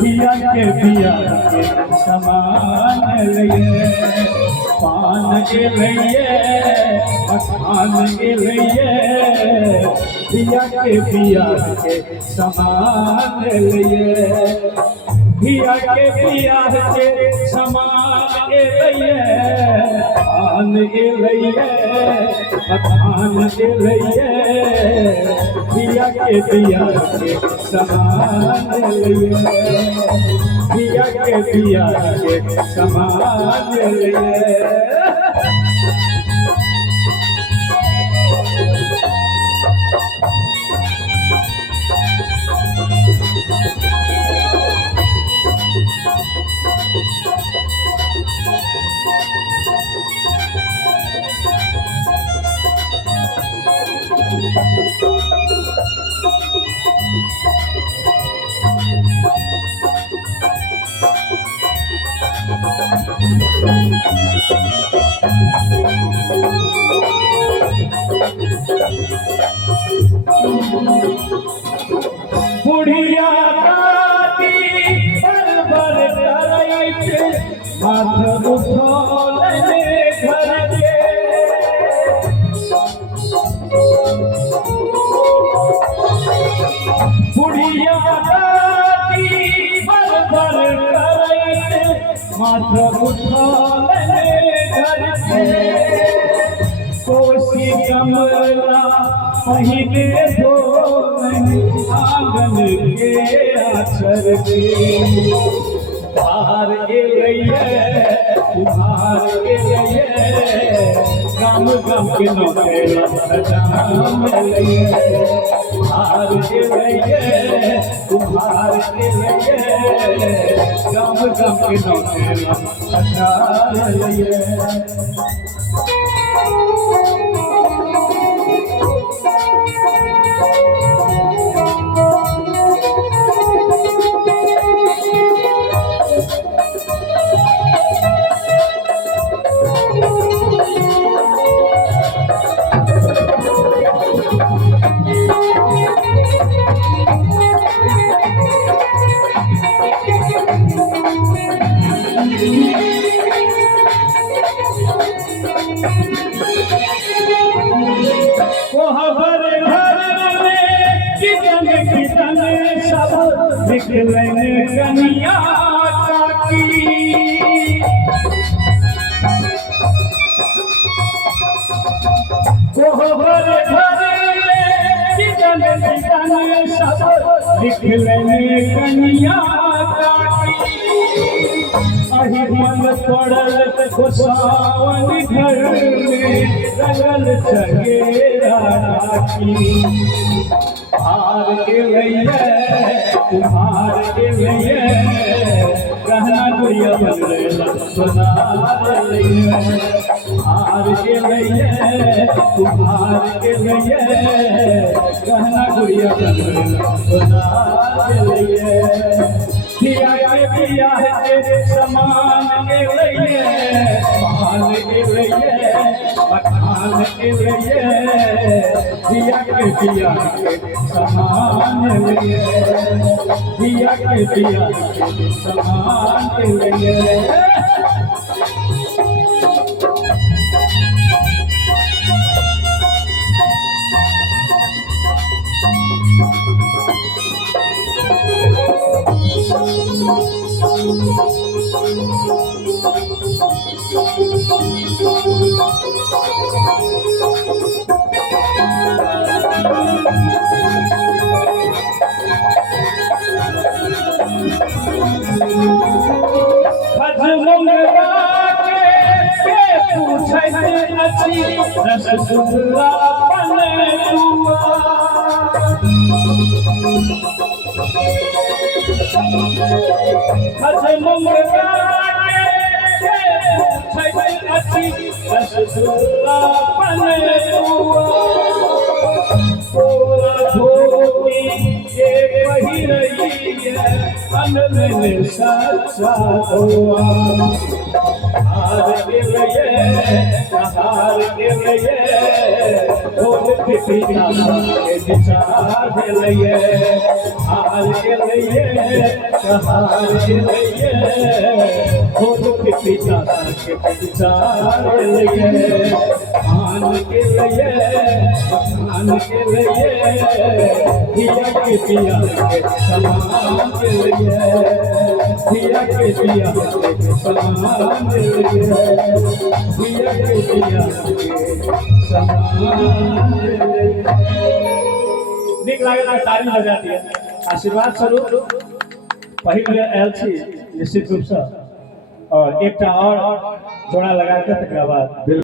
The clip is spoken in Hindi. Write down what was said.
पिया के समान लिए पान के लिए मखान के लिए पिया के समान लिए पिया के समान लिए पान के लिए मखान के लिए पिया के समान लिए पिया के समान लिए। बुढ़िया दादी बरबर करैते हाथ उठौलने घर के बुढ़िया दादी बरबर करैते हाथ उठौलने घर के कोसी कमला पहिने दो आंगन के आचर के बाहर के लिए उधार के लिए गाम गाम के नौकेला सजाम लिए हार के लिए उधार के लिए गाम गाम के नौकेला सजाम लिए। निकलने कनिया काकी कोहबर भरे किदन सब निकलने कनिया काकी अहि मन पड़ल गोसावन घर में रगल चगेरा राखी हार के लिए तुम्हार के लिए कहना गुड़िया बदलेला सोना लिए हार के लिए तुम्हार के लिए कहना गुड़िया बदलेला सोना लिए पिया के समान के लिए पान के लिए मखान के लिए पिया के समान लिए पिया के समान के लिए। रसगुल्ला बनेलुआ रसगुल्ला बनेलुआ तोरा धोती के पहिरई अनल सच्चा हुआ हार के लिए ढोल पिपीना के विचार लिए हार के लिए हार के लिए खुद के पिता के पितार लिए मान के लिए दिया के पिया के समान के लिए दिया के पिया के समान के लिए दिया के पिया के समान नीक लागल ताली बजा दिया आशीर्वाद स्वरूप पहिल आयल छी निश्चित रूप से और एक और जोड़ा लगा के तकरा बाद